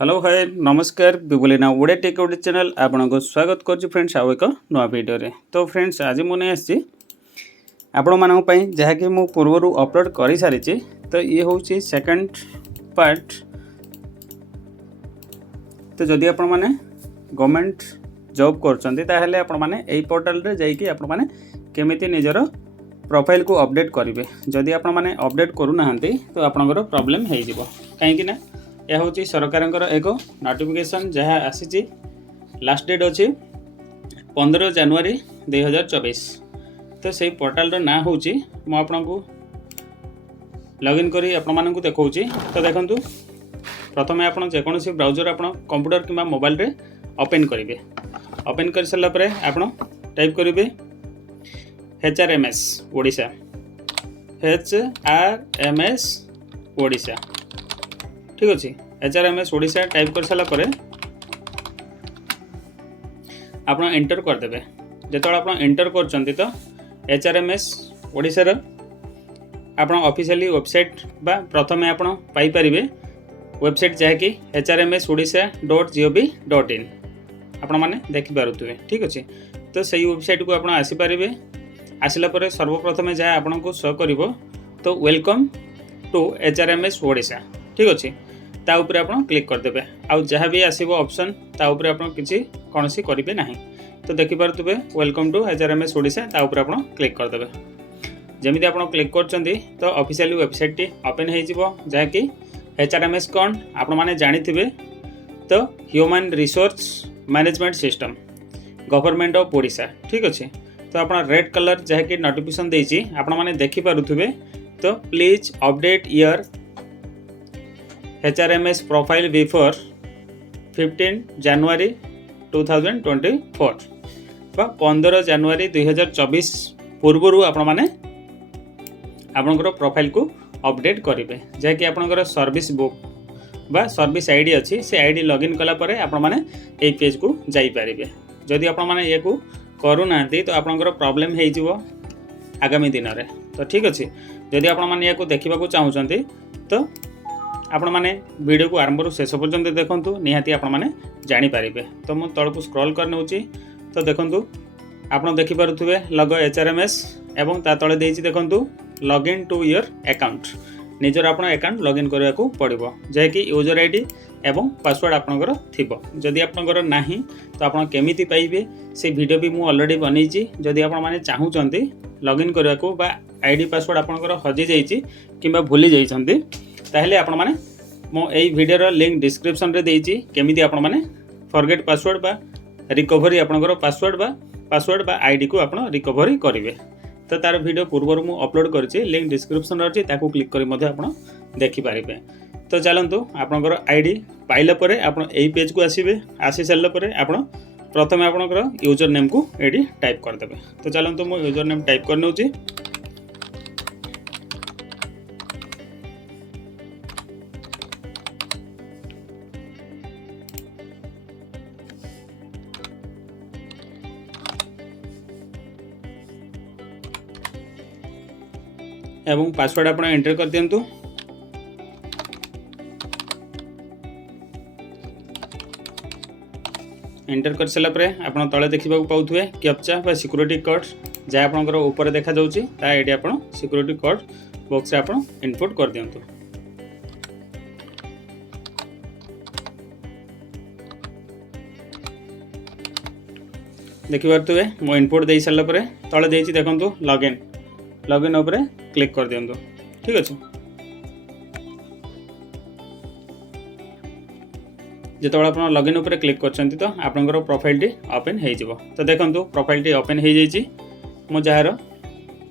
Hello hi नमस्कार बिबुलिना Odia take YouTube channel आपको स्वागत करुच्ची फ्रेंड्स आउ एक नुआ वीडियो रे। तो फ्रेंड्स आज मुझे आसी आपण मानी जहाँकि मु पूर्वर अपलोड कर सारी। तो ये हूँ सेकंड पार्ट। तो जदि आपण मैंने गवर्नमेंट जॉब कर आपण मैंने यही पोर्टाल रे जाइए आपण मैंने केमिति निजर प्रोफाइल को अपडेट करेंगे। जदि आपण मैंने अपडेट करूना तो आपंकर प्रॉब्लम हो कहीं यह हूँ सरकार एक नोटिफिकेशन जहाँ आसी लास्ट डेट अच्छी 15 जनवरी 2024। तो से पोर्टाल ना हूँ मुझे लॉगिन करी आपण देखा। तो देखो प्रथम आप जेकोसी ब्राउजर आप कंप्यूटर कि मोबाइल रे ओपन करेंगे। ओपन कर सारा पर आप टाइप करेंगे HRMS ओडिशा HRMS ओडिशा। ठीक अच्छे HRMS ओडिशा टाइप कर सारा पर आप एंटर करदे। जो आप एंटर कर तो HRMS ओडिशार आप ऑफिशियली वेबसाइट बा प्रथम आप पाइपर वेबसाइट जहाँकि hrmsodisha.gov.in आपण मैंने देखिपे। ठीक अच्छे तो सही वेबसाइट को आप आसीपारे। आसला पर सर्वप्रथम जहाँ आपन को शो कर तो वेलकम टू HRMS ओडिशा। ठीक अच्छे ता ऊपर आप क्लिक करदे। आउ जहाँ भी आसो ऑप्शन ता ऊपर आप किसी कौन सी करेंगे ना। तो देखिपे वेलकम टू HRMS ओडिशा ता ऊपर आप क्लिक करदे। जमी आप क्लिक कर तो ऑफिशियल वेबसाइट टी ओपन हो जहाँकि HRMS कौन आप मैंने जानी तो human resource management system government of Odisha. ठीक अच्छे तो आप रेड कलर जहाँकि नोटिफिकेशन देती आपण मैंने देखिपे। तो please update your HRMS profile before 15 जनवरी 2024 बा 15 जनवरी 2024 पूर्वर आपण मैंने आपंकर प्रोफाइल को अपडेट करेंगे। जहाँकि आपंकर सर्विस बुक बा सर्विस आईडी अच्छी से आईडी लॉगिन कला परे आपण मैंने यही पेज को जाइपारे। जदि आपण मैंने ये करूना तो आपंकर प्रॉब्लम हो आगामी दिन में। तो ठीक अच्छे जदि आपण मैंने या देखा चाहते तो आपण मैंने वीडियो को आरंभ शेष पर्यंत देखूँ निहाती आपण मैंने जानीपारे। तो मुझे तल को स्क्रॉल करने तो देखूँ आप देखिपे लोगो HRMS एवं ता तले देछि देखंतु लॉगिन टू योर अकाउंट निजर आपण अकाउंट लॉगिन करने को पड़ो जहाँकि यूजर आईडी एवं पासवर्ड आपणकर थिबो। जदि आपणकर नाही तो आपण केमिति पाइबे से वीडियो भी मु ऑलरेडी बनईची। जदि आपण माने चाहूचंती लॉगिन करने को बा आईडी पासवर्ड आपणकर हजि जाइची किंबा भूली जाइछंती ताहेले आपण माने मो एई वीडियो रो लिंक डिस्क्रिप्शन रे देइची केमिति आपण माने फॉरगेट पासवर्ड बा रिकवरी आपणकर पासवर्ड बा आईडी को आपण रिकवरी करेंगे। तो तार वीडियो पूर्व मु अपलोड करछि लिंक डिस्क्रिप्शन रे ताकू क्लिक करी मध्ये आपण देखि पारिबे। तो चलंतु आपनकर आईडी पाइला परे आपण एई पेज को आसीबे। आसी सारला परे आपण प्रथम आपनकर यूजर नेम को एडी टाइप कर देबे। तो चलंतु मु यूजर नेम टाइप कर नउछि। एवं पासवर्ड आप एंटर कर दिंतु। एंटर कर सारा पर आप तले देखा पाऊे कैप्चा बा सिक्योरिटी कोड जहाँ आपंकर ऊपर देखा जाऊँगा ये आप सिक्योरिटी कोड बॉक्स आप इनपुट कर दिंतु। देखिपे मो इनपुट दे सारा पर तले देती देखूँ लॉगिन उपर क्लिक कर दिंतु। ठीक अच्छे जो आप लॉगिन उपर क्लिक कर तो आपंकर प्रोफाइल टी ओपन हो। तो देखो प्रोफाइल टी ओपन हो जाइए मु जार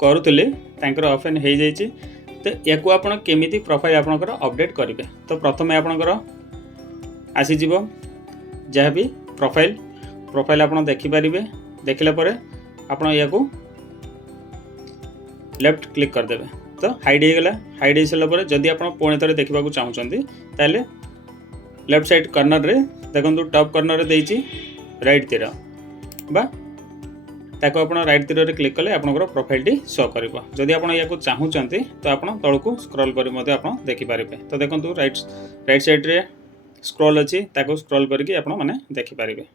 करुली ओपन हो जाइए। तो या आप केमिति प्रोफाइल आपंकर अपडेट करेंगे। तो प्रथम आपंकर आसीज जहाँ भी प्रोफाइल आप देखिपारे। देखला आप लेफ्ट क्लिक करदे तो हाइड हो गला। हाइड हो सारा पर जदि आप पुणी थे देखा चाहते ताले लेफ्ट साइड कॉर्नर रे देखो टॉप कॉर्नर रे देइची राइट तीर बा ताको आप राइट तीर रे क्लिक कले आपनकर प्रोफाइल टी शो करिवो। जदि आप या चाहते तो आप तल को स्क्रॉल कर देखिपारे। तो देखो राइट साइड रे स्क्रॉल अच्छी ताको स्क्रॉल करके आपण माने देखि पारिबे।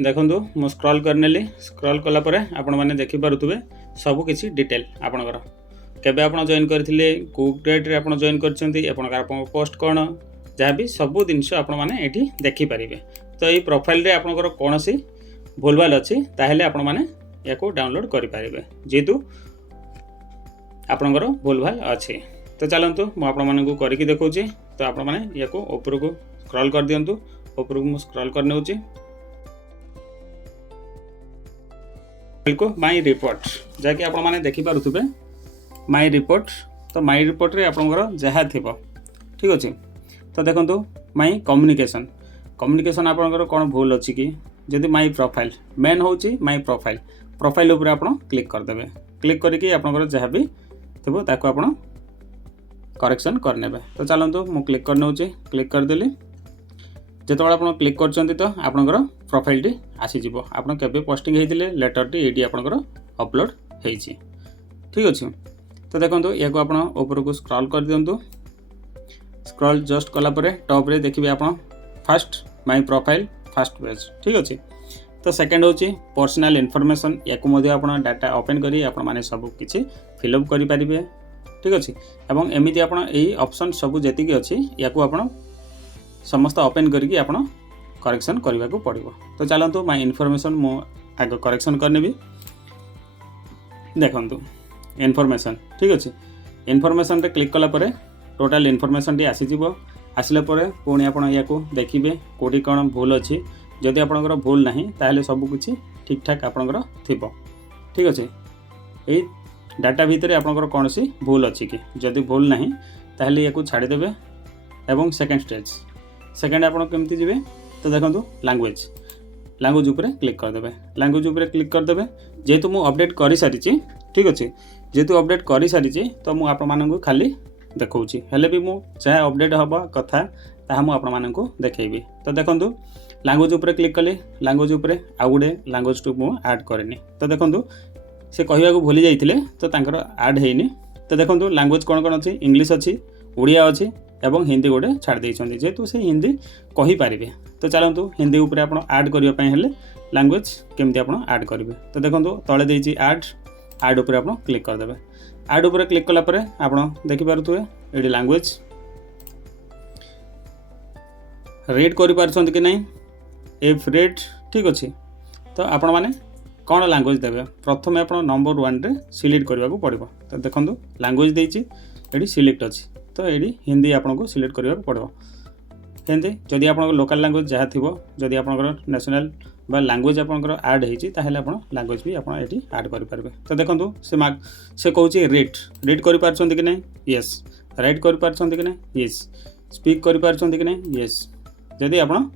देखो मु स्क्रॉल करनेली स्क्रॉल कला परे आपण माने देखि पारुथबे सब किछि डिटेल आपणकर केबे आपण जॉइन करथिले को डेट रे आपण जॉइन करछंती आपणकर पोस्ट कोन जहाँ भी सब जिनस आपण माने एठी देखि पारिबे। तो ये प्रोफाइल रे आपणकर कोनोसी भूलभाल अछि ताहेले आपण माने याको डाउनलोड करि पारिबे जेतु आपणकर भूलभाल अछि। तो चलंतु मु आपण माने को करिकि देखौची। तो आपण माने याको ऊपर को स्क्रॉल कर दियंतु ऊपर को मु स्क्रॉल करने होची को माई रिपोर्ट जाकि आपण माने देखि पारुथबे माई रिपोर्ट। तो माई रिपोर्ट रे आपणकर जहा थिबो ठीक अछि। तो देखंतु माई कम्युनिकेशन कम्युनिकेशन आपणकर कोन भूल अछि कि जदि माई प्रोफाइल मेन होची माई प्रोफाइल प्रोफाइल ऊपर आपण क्लिक कर देबे। क्लिक करके आपणकर जहा भी थिबो ताको आपण करेक्शन कर नेबे। तो चलंतु मु क्लिक करने होची क्लिक कर देली जेतबेला आपण क्लिक करचंती तो आपणकर प्रोफाइल टी आसी जिवो आपण केबे पोस्टिंग हेतिले लेटर टी एडी आपणकर अपलोड हेछि ठीक अछि। तो देखंतु याको आपण ऊपर को स्क्रॉल कर दियंतु स्क्रॉल जस्ट कला परे टॉप रे देखिबे आपण first my profile first page ठीक अछि। तो सेकंड होछि पर्सनल इन्फॉर्मेशन याको मध्ये आपण डाटा ओपन करी आपण माने सब किछि फिल अप करि परिबे ठीक अछि। एवं एमिति आपण एई ऑप्शन सब जेति कि अछि याको आपण समस्त ओपन करके आपण करेक्शन करबा को पड़िबो। तो चलंतु माय इन्फॉर्मेशन मो आगे करेक्शन करने भी देखंतु इन्फॉर्मेशन ठीक अछि। इन्फॉर्मेशन रे क्लिक कला परे टोटल इन्फॉर्मेशन टी आसी जिवो आसिले परे पुणी आपण याको देखिबे कोडी कोन भूल अछि जदि आपनकर भूल नाही ताहले सब किछि ठीक ठाक आपनकर थिबो ठीक अछि। एई डाटा भितरे आपनकर कोनसी भूल अछि कि जदि भूल नाही ताहले याको छाडी देबे। एवं सेकंड स्टेज सेकंड आपण केमती जिवे तो देखंतु लैंग्वेज ऊपर क्लिक कर देबे। लैंग्वेज ऊपर क्लिक कर देबे जेतु मु अपडेट करि सारिछि ठीक अछि। जेतु अपडेट करि सारिछि तो मु आपण माननकु खाली देखौछि हेले भी मु चाहे अपडेट हबा कथा ता मु आपण माननकु देखैबी। तो देखंतु लैंग्वेज ऊपर क्लिक कले लैंग्वेज ऊपर आ गुडे लैंग्वेज टू मु ऐड करनी। तो देखंतु से कहिबा को भूली जाइथिले तो तांकर ऐड हेइनी। तो देखंतु लैंग्वेज कोन कोन अछि इंग्लिश अछि ओडिया अछि एवं हिंदी गोटे छाड़ देइछन्ती जेतु से हिंदी कहि पारिबे। तो चलंतु हिंदी ऊपर आपण ऐड करिया पय हेले लैंग्वेज केमती आपण ऐड करिवे। तो देखंतु तळे देइछि ऐड ऊपर आपण क्लिक कर देबे। ऐड ऊपर क्लिक कला परे आपण देखि पारुथुवे एडी लैंग्वेज रीड करि पारछन्ती कि नै इफ रीड ठीक अछि। तो आपण माने कोन लैंग्वेज देबे प्रथमे आपण नंबर 1 रे सिलेक्ट करबा को पड़िबो। तो देखंतु लैंग्वेज देइछि एडी सिलेक्ट अछि तो एडी हिंदी आपन को सिलेक्ट करबा पड़ो। हिंदी जदि आपन लोकल लैंग्वेज जहा थिबो जदि आपन नेशनल बा लैंग्वेज आपन ऐड हेछि ताहेले आपन लैंग्वेज भी आपन एडी ऐड करि परबे। तो देखंतु से कहूछि रीड करि पारछन्ती कि नै यस राइट करि पारछन्ती कि नै यस स्पीक करि पारछन्ती कि नै यस। जदि आपन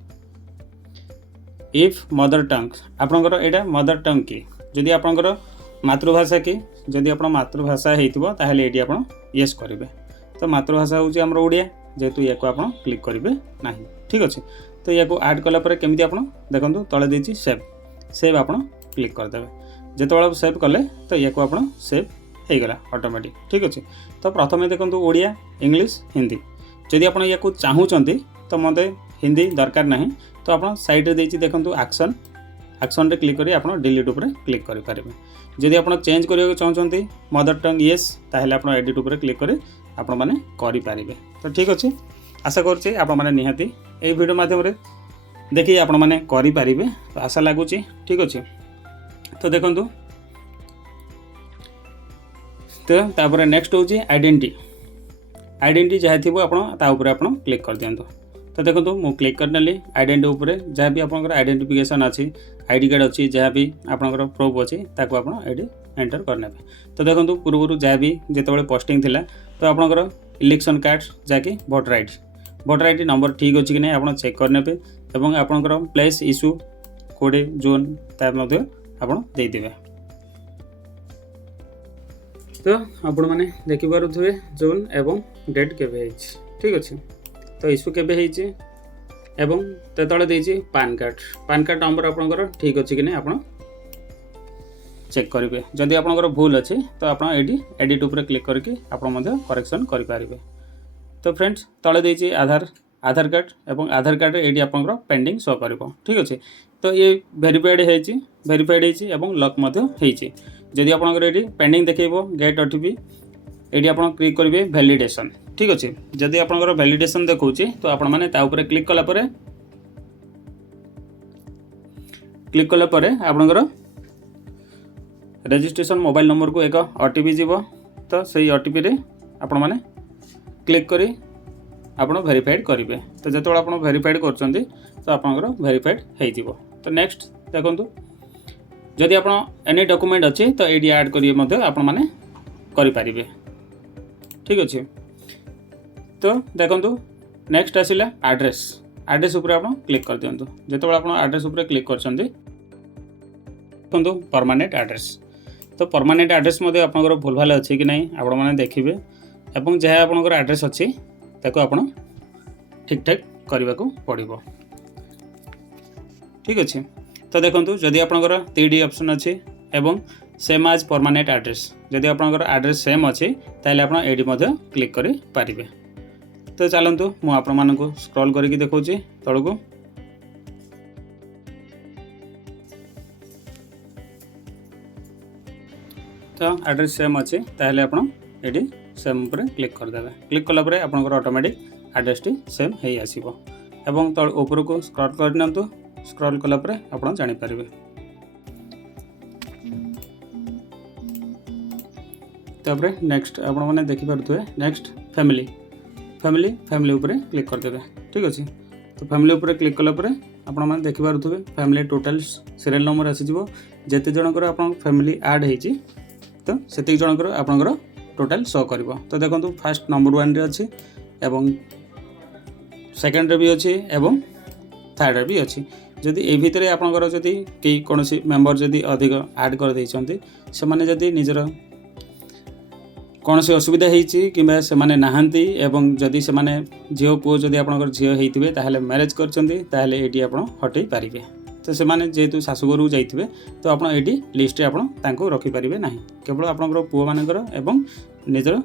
इफ मदर टंग आपन एटा मदर टंग की जदि आपन मातृभाषा की जदि आपन मातृभाषा हेतिबो ताहेले एडी आपन यस करिवे। तो मातृभाषा हूँ आम ओडिया जेहेतु या आप क्लिक करेंगे ना ठीक अच्छे। तो या ऐड कला केमती आप देखो तले देती सेव आप क्लिक करदे जो सेव कले तो या आप सेव हो गला ऑटोमेटिक ठीक अच्छे। तो प्रथम देखो ओडिया इंग्लिश हिंदी जदि आप या चाहूँगी तो मत हिंदी दरकार ना तो आप साइड में देखो एक्शन रे क्लिक करी आप डिलीट उपर क्लिक करेंगे। जदि आप चेंज करने चाहते मदर टंग येस ताहले आप एडिट उपर क्लिक करे आपण माने करि पारिबे। तो ठीक अच्छे आशा करछे आपण माने निहाती ए वीडियो माध्यम रे देखि आपण माने करि पारिबे। तो आशा लागुची ठीक अच्छे। तो देखंतु तो तापर नेक्स्ट होची आइडेंटिटी जहा थिबो आपण ता ऊपर आपण क्लिक कर दियंतो। तो देखंतु मु क्लिक करनेली आइडेंटिटी ऊपर जहा भी आपनकर आइडेंटिफिकेशन अछि आईडी कार्ड अछि जहा भी आपनकर प्रूफ अछि ताको आपण एडी एंटर करनेबे। तो देखंतु पूर्वरु जहा भी जेतेबेले पोस्टिंग थिला तो आपनकर इलेक्शन कार्ड जाके वोटर आईडी नंबर ठीक अछि कि नै आपण चेक करनेबे एवं आपनकर प्लेस इश्यू कोडे जोन ता मध्ये आपण देइ देबे। तो आपण माने देखि पारुथुवे जोन एवं डेट केबे हेछि ठीक अछि। तो इश्यू केबे हेछि एवं तो तले देछि पैन कार्ड नंबर आपनकर ठीक अछि कि नै आपण चेक करेंगे। जदि आपनकर भूल अच्छे तो आप एडिट उपर क्लिक करके आप करेक्शन करेंगे। तो फ्रेंड्स तले देछि आधार कार्ड एवं आधार कार्ड ये आपनकर पेंडिंग शो कर ठीक अच्छे। तो ये वेरीफाइड एवं लक होती जदि आपनकर ये पेंडिंग देखो गेट ओटीपी ये आप क्लिक करेंगे वैलिडेशन ठीक अच्छे। जदि आपनकर वैलिडेशन देखौछि तो आपण माने ता ऊपर क्लिक कला परे आपनकर रजिस्ट्रेशन मोबाइल नंबर को एक ओटीपी जीव। तो सही ओटीपी रे आपण माने क्लिक करी आपण वेरीफाइड करेंगे। तो जो आप वेरीफाइड कर तो आपंकर वेरीफाइड हो। तो नेक्स्ट देखो जदि आप एनी डॉक्यूमेंट अच्छे तो ये ऐड करेंगे आपण मैंने करें ठीक अच्छे। तो देखो नेक्स्ट आसला एड्रेस उपर आप क्लिक कर दिंतु। जो आप एड्रेस उपर क्लिक कर परमानेंट एड्रेस। तो परमानेंट एड्रेस आपंकर भूल भाल अच्छे कि नहीं आपण मैंने देखिए एवं जहाँ आपंकर एड्रेस अच्छी ताको आपण ठीक ठाक करने को पड़ो ठीक अच्छे। तो देखो जदि आपंकर 3D ऑप्शन अच्छे एवं सेम आज परमानेंट एड्रेस जदि आपंकर एड्रेस सेम अच्छे ताले आपण एडी मध्ये क्लिक करि पारिबे। तो चलतु मु आपण मानकु स्क्रॉल करके देखौछि तळको। तो एड्रेस सेम अच्छे ताहले आपण एडी सेम पर क्लिक करदेवे। क्लिक कला परे आपनकर ऑटोमेटिक एड्रेस टी सेम हेई आसीबो एवं तळ ऊपर को स्क्रॉल करनियंतु। स्क्रॉल कला परे आपण जानि परिबे। तापरे नेक्स्ट आपण माने देखि परथुए नेक्स्ट फैमिली ऊपर क्लिक करदेवे ठीक अछि। तो फैमिली ऊपर क्लिक कला परे आपण माने देखि परथुए फैमिली टोटल सीरियल नंबर आसी जिवो जेते जनकर आपण फैमिली ऐड हेछि तो सेति जनकर आपनकर टोटल शो कर। तो देखो फास्ट नंबर 1 रे अच्छी एवं सेकेंड रे भी अच्छी एवं थर्ड रे भी अच्छी। जदि ए भितर आपनकर जदि कई कौन मेम्बर जदि अधिक ऐड कर देइछन्ति से माने जदि निजर कौन सी असुविधा होती कि नहांती एवं जदि से झील पुओ जदि आपनकर झील होइतिबे ताहले मैरिज करछन्ति ताहले एटी आपण हटै पारिबे। तो से माने जेहेतु शाशुघर जाइए तो आप लिस्ट आपको रखिपारे ना केवल आपंकर पुओ मानकर एवं निजर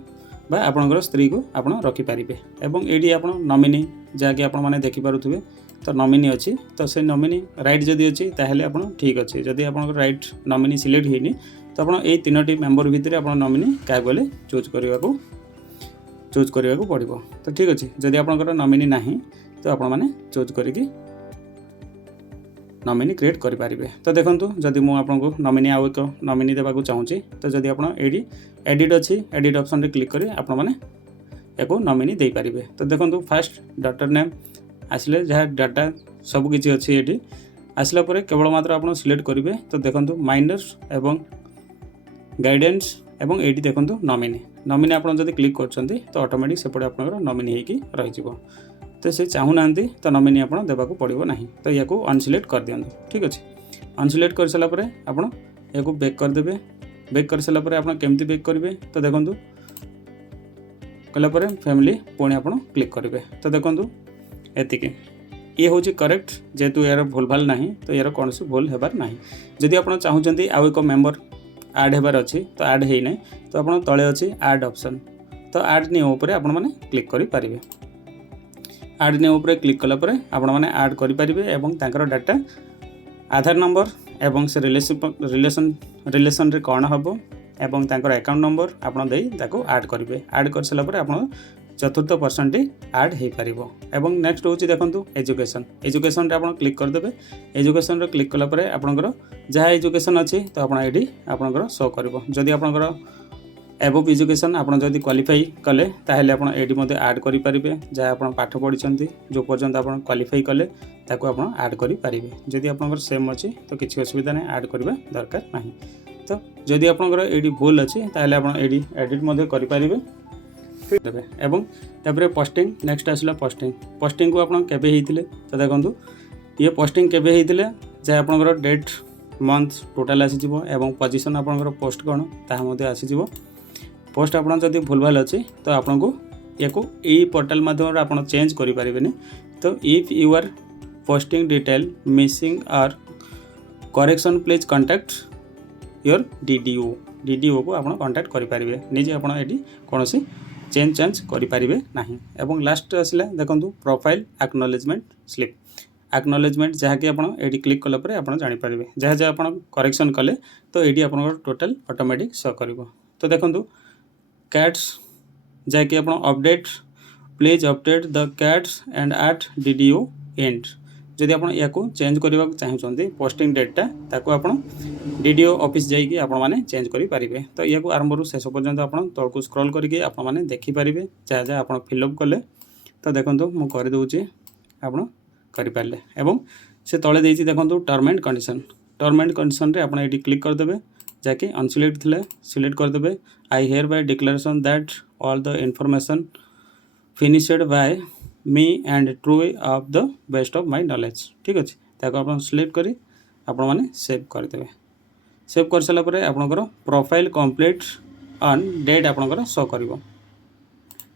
बा आपंकर स्त्री को आप रखिपारे। एवं ये आप नॉमिनी जहाँकि आप मैंने देखिपे तो नॉमिनी अच्छी तो से नॉमिनी राइट जदि अच्छी ताहले आप ठीक अच्छे। जदि आप राइट नॉमिनी सिलेक्ट होनी तो आप ये 3टी मेम्बर भितर आप नॉमिनी क्या गले चूज करने को पड़ो। तो ठीक अच्छे जदि आपंकर नॉमिनी ना तो आप मैंने चूज करके नॉमिनी क्रिएट करें। तो देखो जदि मुझे आपको नॉमिनी आउ एक नॉमिनी देवाक चाहूँगी तो जदि आप एडिट अच्छी एडिट ऑप्शन रे क्लिक करें आप मैंने एक नॉमिनी दे पारे। तो देखो फास्ट डाटर नेम आसिले जहाँ डाटा सबकि अच्छी ये आसला केवल मात्र आप सिलेक्ट करेंगे। तो देखो माइनर्स एवं गाइडेंस एवं ये देखो नॉमिनी आप क्लिक कर तो ऑटोमेटिक सेपटे आप नॉमिनी होकर रही। तो से चाहूना तो नॉमिनी आप देवाक पड़ो ना तो या अनसिलेक्ट कर दिंतु ठीक अच्छे। अनसिलेक्ट कर सारापर आप बैक करदे। बैक कर सारापर आप केमती बैक करेंगे तो देखो कलापर फैमिली पुणी आप क्लिक करेंगे। तो देखो एतिक ये हूँ करेक्ट जेहेतु यार भूल भाल ना तो यार कौन सी भूल होबार ना। जदि आप चाहते आउ एक मेम्बर ऐड होबार अच्छी तो ऐड है ना तो आप तले अच्छी ऐड ऑप्शन तो ऐड न्यू उपर आप क्लिक करेंगे। ऐड न्यू उपर क्लिक कलापर आप ऐड करेंगे डाटा आधार नंबर एवं से रिलेशन रे कौन हम एवं अकाउंट नंबर आपड़ ऐड करेंगे। ऐड कर सारापर आप चतुर्थ पर्सन टी ऐड हो पार। एवं नेक्स्ट हूँ देखो एजुकेशन आप क्लिक करदे। एजुकेशन क्लिक कलापर आपंकर जहाँ एजुकेशन अच्छी तो आपंकर शो कर। जदि आपंकर एबव एजुकेशन आप जदि क्वालिफाई कले ताहले आप एडी ऐड करेंगे। जहाँ आप पाठ पढ़ी जो पर्यंत आप क्वालिफाई कले ताको आप ऐड करेंगे। जदि आपंकर सेम अच्छी तो किसी असुविधा नहीं ऐड करवा दरकार ना। तो जदि आपंकर एडी भूल अच्छी ताहले आप एडी एडिट करेंगे एवं तापर पोस्टिंग नेक्स्ट आसला पोस्टिंग को आप केबे हेइथिले तो देखो ये पोस्टिंग केबे हेइथिले जहाँ आपंकर डेट मंथ टोटाल आसीजिवो एवं पोजीशन आपंकर पोस्ट कौन ताहा आसीजिवो। पोस्ट आप जब भूल भाल अच्छी तो आपको या पोर्टाल माध्यम आप चेंज करें तो if you are posting detail missing or correction please contact your DDO को आप कॉन्टैक्ट करेंगे निजे आप कौन चेंज करेंगे ना। एवं लास्ट आसला देखो प्रोफाइल एक्नॉलेजमेंट स्लिप एक्नॉलेजमेंट जहाँकि आपड़ी क्लिक कलापर आप जानीपर जहाँ जहाँ आप करेक्शन कले तो ये आप टोटाल ऑटोमेटिक शो कर। तो देखो कैट्स जहाँकि आप update please update the cats and at DDO and जदि आप चेंज करने चाहते पोस्टिंग डेटा ताको आप डीडीओ ऑफिस जाइए आप चेंज करेंगे। तो या आरंभ शेष पर्यंत आप तौक स्क्रॉल करके आपने देखिपारे जहाँ जहाँ आप फिलअप कले। तो देखो मुझे करदे आप करें एवं से तले देती देखो टर्म एंड कंडीशन रे आप ये क्लिक करदे जहाँकि अनसिलेक्ट थे सिलेक्ट करदे I hereby declaration that all the information finished by me and true of the best of my knowledge. ठीक अच्छे ताको आप सिलेक्ट करी आपने सेव करदे सेव कर सारापर आपंकर प्रोफाइल कंप्लीट ऑन डेट आपंकर शो कर।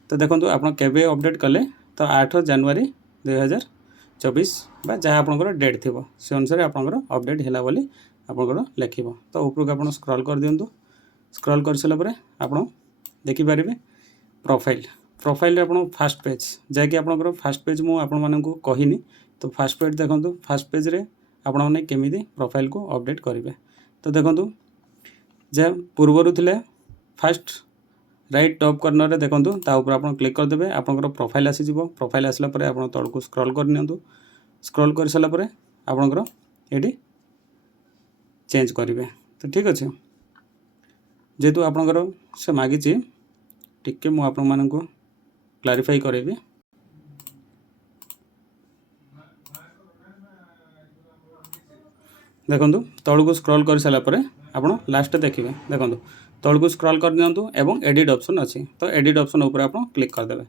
तो देखो आप केवे अपडेट कले तो 8 जनवरी 2024 जहाँ आपंकर डेट थी से अनुसार आपंकर अपडेट है बोली आपंकर लिख। तो ऊपर को आप स्क्रॉल कर दिंतु स्क्रॉल कर सारापर आप देखिपारे प्रोफाइल आप फास्ट पेज जहाँकि आप फास्ट पेज मुझे आपको कहनी। तो फास्ट पेज देखो फास्ट पेज रे आपने केमी प्रोफाइल को अपडेट करेंगे। तो देखो जहाँ पूर्वर थे फास्ट राइट टॉप कॉर्नर देखो ताऊपर आप क्लिक करदे आपंकर प्रोफाइल आसीज प्रोफाइल आसला आप तौक स्क्रॉल करनी स्क्रॉल कर सारापर आपंकर ये चेंज करेंगे। तो ठीक अच्छे जेहेतु आपंकर से मागिची टिके मु आपण मानक क्लारिफाई करेबी। देखो तौक स्क्रॉल कर सारापर आप लास्ट देखिए देखो तौक स्क्रॉल कर दिंतु एवं एडिट ऑप्शन अच्छी। तो एडिट ऑप्शन ऊपर आप क्लिक करदे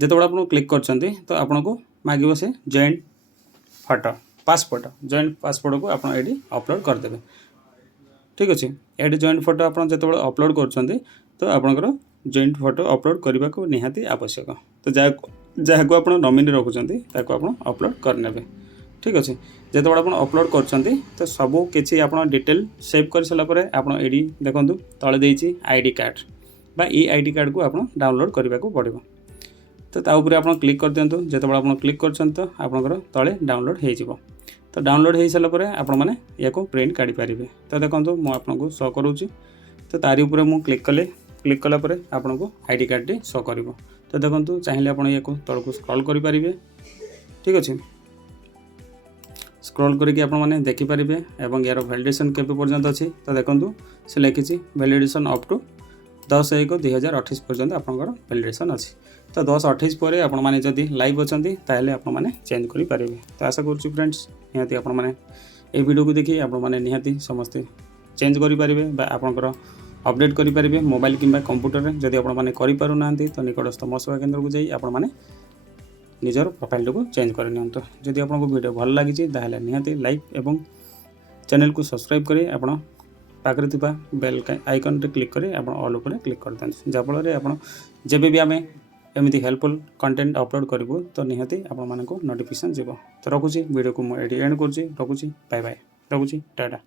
जो आप क्लिक कर तो आपन को मांग से joint photo passport joint passport को आप अपलोड करदे। ठीक अच्छे ये जॉइंट फोटो आप जो अपलोड कर तो आपंकर जॉइंट फोटो अपलोड करने को निहाती आवश्यक। तो जहाँ को आप नॉमिनी रखुच्च आप अपलोड करने। ठीक अच्छे जो आप अपलोड कर तो सबू किसी आप डिटेल सेव कर सारापर आप ये देखो तले देती आईडी कार्ड बा ई आईडी कार्ड को आप डाउनलोड करने को पड़ो। तो ताऊपर आप क्लिक कर दिंतु जो आप क्लिक कर तो आपंकर तले डाउनलोड हो। तो डाउनलोड हो सारापर आपने या प्रिंट काढ़ी पारे। तो देखो मुझे आपको शो करूँगी तो तारी ऊपर मुझे क्लिक कलापर आपन को आईडी कार्ड टी शो कर। तो देखो चाहिए आप तौक स्क्रॉल करेंगे। ठीक अच्छे स्क्रॉल करके आपने देखिपारे एवं यार वैलिडेशन केबे पर्यंत अच्छी। तो देखो से लिखी वैलिडेशन अप टू 10/1/2028 पर्यंत आपंकर वैलिडेशन अच्छी। तो 10/28 पर आपने जदि लाइव अच्छा ताहले आपने चेंज करेंगे। तो आशा करुँच फ्रेंड्स निहाती आपने ये वीडियो को देखिए आपने निहाती समस्ते चेंज करेंगे आपंकर अपडेट करेंगे मोबाइल किंबा कंप्यूटर जदि आपने करें तो निकटस्थ मो सेवा केन्द्र को जाई आपने निजर प्रोफाइल को चेंज कर नियंतु। जदि आपको वीडियो भल लगी ताहले निहाती लाइक एवं चैनल को सब्सक्राइब करी आप पाखरे थिबा बेल आइकन रे क्लिक करी आप ऑल ऊपर क्लिक कर दियंतु जहाँफल आप जब भी आम एमती हेल्पफुल कंटेंट अपलोड करूँ तो निहाती आप नोटिफिकेशन जीव। तो रखुची वीडियो को मुझे एंड कर रखुची बाय बाय रखुची टाटा।